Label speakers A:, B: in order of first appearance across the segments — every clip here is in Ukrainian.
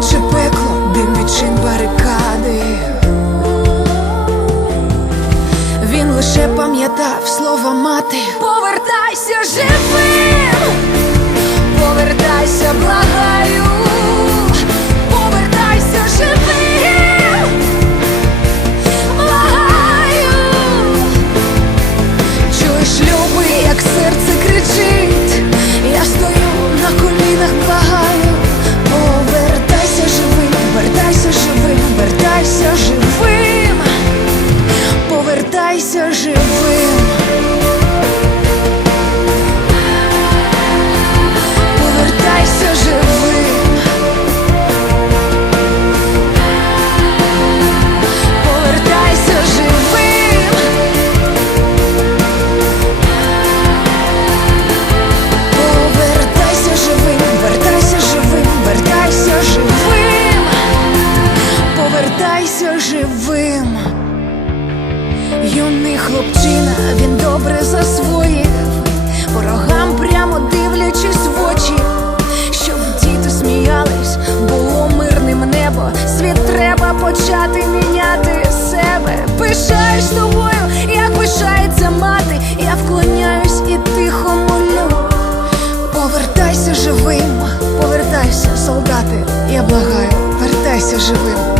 A: наче пекло, дим відчин барикади. Він лише пам'ятав слова мати. Повертайся живим, повертайся, благай. 是为了。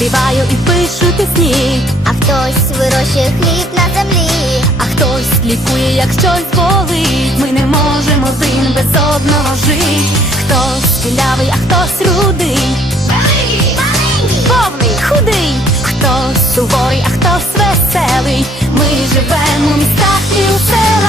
B: співаю і пишу пісні,
C: а хтось вирощує хліб на землі,
B: а хтось лікує, як щось болить. Ми не можемо один без одного жити. Хтось білявий, а хтось рудий. Великий, маленький, повний, худий, хтось суворий, а хтось веселий. Ми живемо в містах і у селах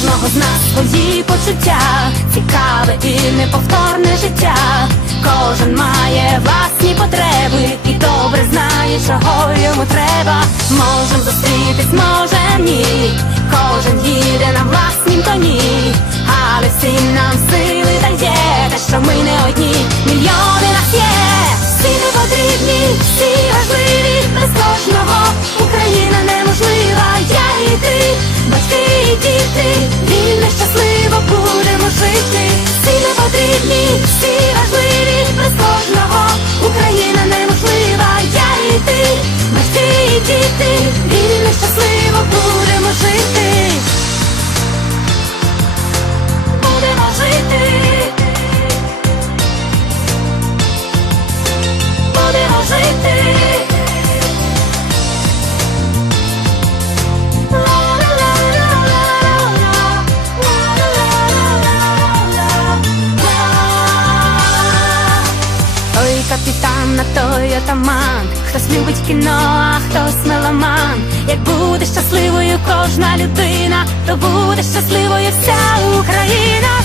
B: Кожного з нас свої почуття, цікаве і неповторне життя. Кожен має власні потреби і добре знає, чого йому треба. Можем зустрітись, можем ні. Кожен їде на власнім коні, але всім нам сили дає, те, що ми не одні, мільйони нас є. Всі ми потрібні, всі важливі, без кожного на той отаман, Хтось любить кіно, а хтось меломан Як буде щасливою кожна людина, то буде щасливою вся Україна.